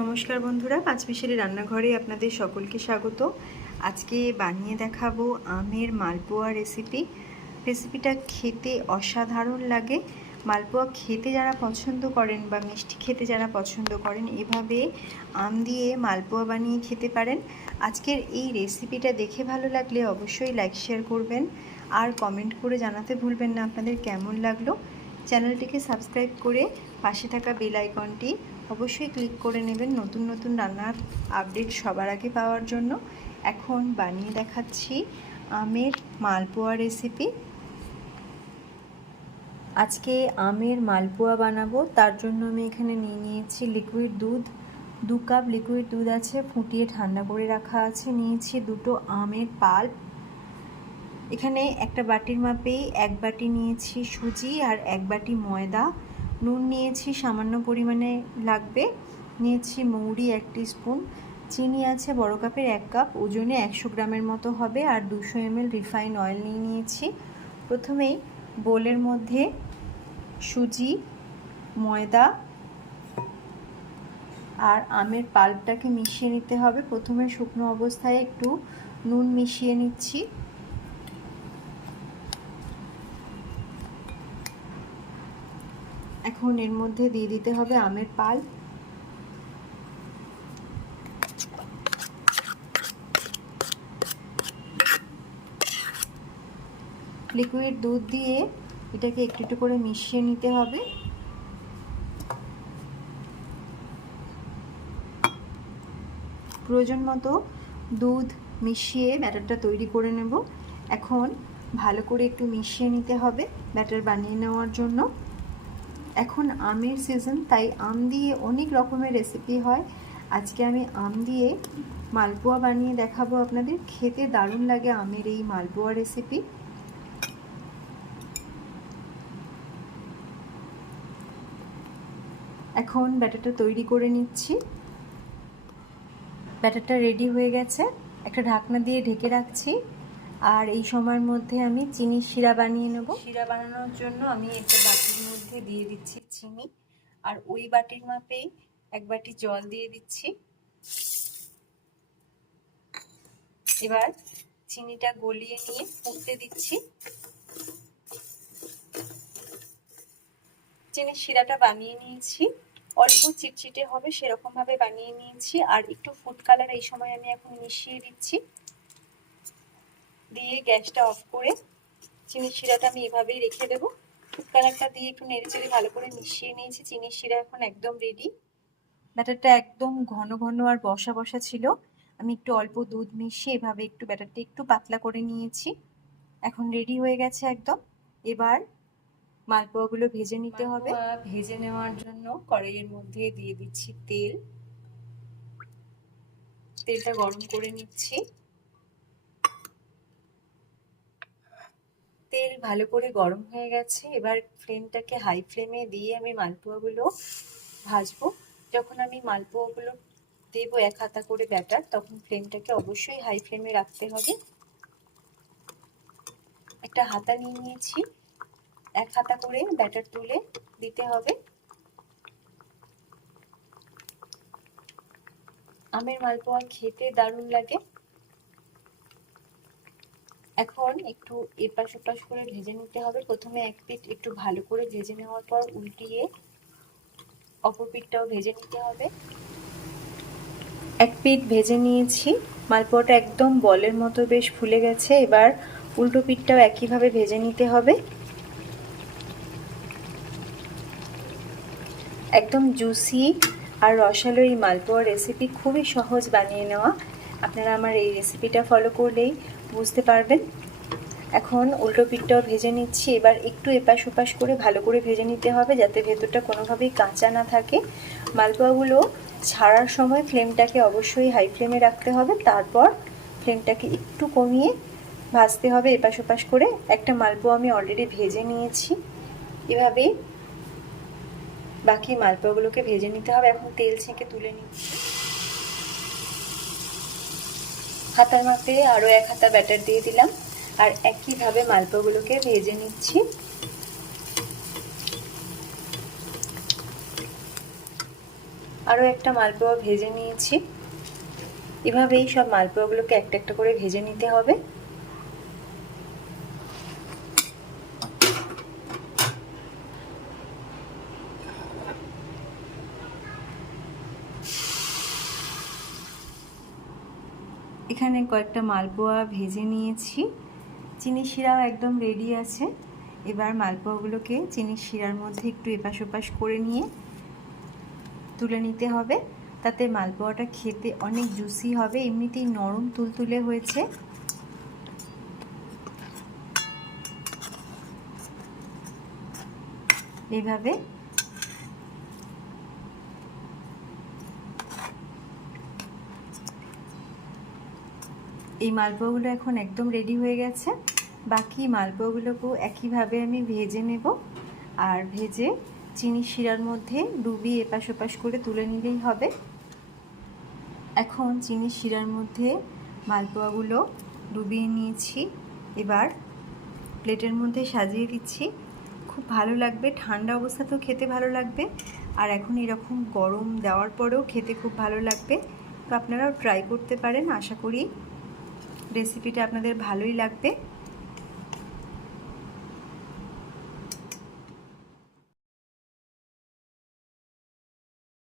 নমস্কার বন্ধুরা পাঁচ মিশালি রান্নাঘরে আপনাদের সকলকে স্বাগত। আজকে বানিয়ে দেখাবো আমের মালপোয়া রেসিপি রেসিপিটা খেতে অসাধারণ লাগে। মালপোয়া খেতে যারা পছন্দ করেন বা মিষ্টি খেতে যারা পছন্দ করেন, এভাবে আম দিয়ে মালপোয়া বানিয়ে খেতে পারেন। আজকের এই রেসিপিটা দেখে ভালো লাগলে অবশ্যই লাইক শেয়ার করবেন। আর কমেন্ট করে জানাতে ভুলবেন না আপনাদের কেমন লাগল। চ্যানেলটিকে সাবস্ক্রাইব করে পাশে থাকা বেল আইকনটি অবশ্যই ক্লিক করে নেবেন নতুন নতুন রান্নার আপডেট সবার আগে পাওয়ার জন্য। এখন বানিয়ে দেখাচ্ছি আমের মালপোয়া রেসিপি আজকে আমের মালপোয়া বানাবো, তার জন্য আমি এখানে নিয়ে নিয়েছি লিকুইড দুধ। দু কাপ লিকুইড দুধ আছে, ফুটিয়ে ঠান্ডা করে রাখা আছে। নিয়েছি দুটো আমের পাল্প। এখানে একটা বাটির মাপেই এক বাটি নিয়েছি সুজি আর এক বাটি ময়দা। নুন নিয়েছি, সামান্য পরিমাণে লাগবে। নিয়েছি মৌরি এক স্পুন চিনি আছে বড় কাপের এক কাপ, ওজনে একশো গ্রামের মতো হবে আর দুশো এমএল রিফাইন অয়েল নিয়ে নিয়েছি। প্রথমেই বোলের মধ্যে সুজি, ময়দা আর আমের পাল্পটাকে মিশিয়ে নিতে হবে। প্রথমে শুকনো অবস্থায় একটু নুন মিশিয়ে নিচ্ছি। এখন এর মধ্যে দিয়ে দিতে হবে আমের পাল। লিকুইড দুধ দিয়ে এটাকে একটু একটু করে মিশিয়ে নিতে হবে। প্রয়োজন মতো দুধ মিশিয়ে ব্যাটারটা তৈরি করে নেব। এখন ভালো করে একটু মিশিয়ে নিতে হবে ব্যাটার বানিয়ে নেওয়ার জন্য। এখন আমের সিজন তাই আম দিয়ে অনেক রকমের রেসিপি হয়। আজকে আমি আম দিয়ে মালপোয়া বানিয়ে দেখাবো আপনাদের। খেতে দারুণ লাগে আমের এই মালপোয়া রেসিপি এখন ব্যাটারটা তৈরি করে নিচ্ছি। ব্যাটারটা রেডি হয়ে গেছে। একটা ঢাকনা দিয়ে ঢেকে রাখছি। আর এই সময়ের মধ্যে আমি চিনি শিরা বানিয়ে নেব। শিরা বানানোর জন্য আমি একটা বাটির মধ্যে দিয়ে দিচ্ছি চিনি। আর ওই বাটির মাপেই এক বাটি জল দিয়ে দিচ্ছি। এবার চিনিটা গলিয়ে নিয়ে ফুটতে দিচ্ছি। চিনির শিরাটা বানিয়ে নিয়েছি। অল্প চিটচিটে হবে সেরকম ভাবে বানিয়ে নিয়েছি। আর একটু ফুড কালার এই সময় আমি এখন মিশিয়ে দিচ্ছি। দিয়ে গ্যাসটা অফ করে চিনির শিরাটা আমি এভাবেই রেখে দেবো। কালারটা দিয়ে একটু নেড়ে চেড়ে ভালো করে মিশিয়ে নিয়েছি। চিনির শিরা এখন একদম রেডি ব্যাটারটা একদম ঘন ঘন আর বসা বসা ছিল। আমি একটু অল্প দুধ মিশিয়ে এভাবে একটু ব্যাটারটা একটু পাতলা করে নিয়েছি। এখন রেডি হয়ে গেছে একদম। এবার মালপোয়াগুলো ভেজে নিতে হবে। ভেজে নেওয়ার জন্য কড়াইয়ের মধ্যে দিয়ে দিচ্ছি তেল। তেলটা গরম করে নিচ্ছি। তেল ভালো করে গরম হয়ে গেছে, এবার ফ্লেমটাকে হাই ফ্লেমে দিয়ে আমি মালপোয়াগুলো ভাজবো। যখন আমি মালপোয়াগুলো দেবো এক হাতা করে ব্যাটার, তখন ফ্লেমটাকে অবশ্যই হাই ফ্লেমে রাখতে হবে। একটা হাতা নিয়ে নিয়েছি, এক হাতা করে ব্যাটার তুলে দিতে হবে। আমের মালপোয়া খেতে দারুণ লাগে। এখন একটু এপাশ ওপাশ করে ভেজে নিতে হবে। প্রথমে এক পিঠ একটু ভালো করে ভেজে নেওয়ার পর উল্টিয়ে অপর পিঠটাও ভেজে নিতে হবে। এক পিঠ ভেজে নিয়েছি। মালপোয়াটা একদম বলের মতো বেশ ফুলে গেছে। এবার উল্টো পিঠটাও একইভাবে ভেজে নিতে হবে। একদম জুসি আর রসালো এই মালপোয়া রেসিপি খুবই সহজ বানিয়ে নেওয়া। আপনারা আমার এই রেসিপিটা ফলো করলেই বুঝতে পারবেন। এখন উল্টো পিঠটাও ভেজে নিচ্ছি। এবার একটু এপাশ ওপাশ করে ভালো করে ভেজে নিতে হবে যাতে ভেতরটা কোনোভাবেই কাঁচা না থাকে। মালপোয়াগুলো ছাড়ার সময় ফ্লেমটাকে অবশ্যই হাই ফ্লেমে রাখতে হবে। তারপর ফ্লেমটাকে একটু কমিয়ে ভাজতে হবে এপাশ ওপাশ করে। একটা মালপোয়া আমি অলরেডি ভেজে নিয়েছি। এভাবে বাকি মালপোয়াগুলোকে ভেজে নিতে হবে। এখন তেল ছেঁকে তুলে নিচ্ছি। হাতার মাপে আরও এক হাতা ব্যাটার দিয়ে দিলাম। আর একইভাবে মালপোয়াগুলোকে ভেজে নিচ্ছি। আরও একটা মালপোয়া ভেজে নিয়েছি। এভাবেই সব মালপোয়াগুলোকে একটা একটা করে ভেজে নিতে হবে। এখানে কয়েকটা মালপোয়া ভেজে নিয়েছি। চিনি শিরাও একদম রেডি আছে। এবার মালপোয়াগুলোকে চিনির শিরার মধ্যে একটু এপাশ ওপাশ করে নিয়ে তুলে নিতে হবে। তাতে মালপোয়াটা খেতে অনেক জুসি হবে, এমনিতেই নরম তুলতুলে হয়েছে। এইভাবে এই মালপোয়াগুলো এখন একদম রেডি হয়ে গেছে। বাকি মালপোয়াগুলোকেও একইভাবে আমি ভেজে নেব। আর ভেজে চিনি শিরার মধ্যে ডুবিয়ে এপাশ ওপাশ করে তুলে নিলেই হবে। এখন চিনি শিরার মধ্যে মালপোয়াগুলো ডুবিয়ে নিয়েছি। এবার প্লেটের মধ্যে সাজিয়ে দিচ্ছি। খুব ভালো লাগবে, ঠান্ডা অবস্থাতেও খেতে ভালো লাগবে। আর এখন এরকম গরম দেওয়ার পরেও খেতে খুব ভালো লাগবে। তো আপনারাও ট্রাই করতে পারেন, আশা করি রেসিপিটা আপনাদের ভালোই লাগবে।